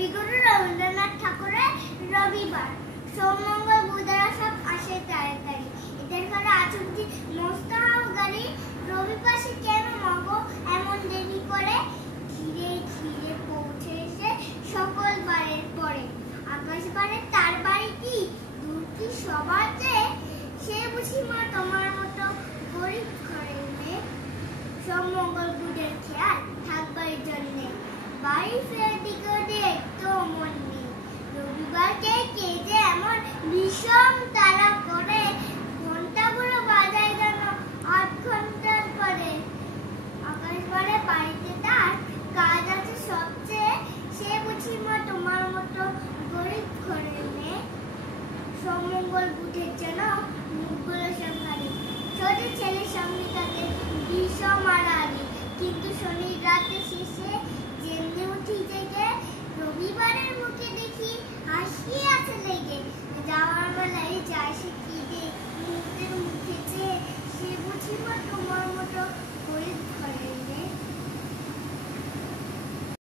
কবিগুরু রবীন্দ্রনাথ ঠাকুরের রবিবার। সোম মঙ্গল বুধবার সব আসে তাড়াতাড়ি, এদের ঘরে আচমকি মস্ত হাও গাড়ি। রবিবার সে কেন মাগো এমন দেরি করে, ধীরে ধীরে পৌঁছে এসে সকল বারের পরে। আকাশ বারে তার বাড়ি কি দূর কি সবার চেয়ে, সে বুঝি মা তোমার মতো গরিব ঘরের মেয়ে। সোম মঙ্গল বুধের খেয়াল থাকবার জন্যে, বাড়ি ফেরার দিকে একটু মন নেই। রবিবারকে কে যে এমন ভীষণ তারা করে,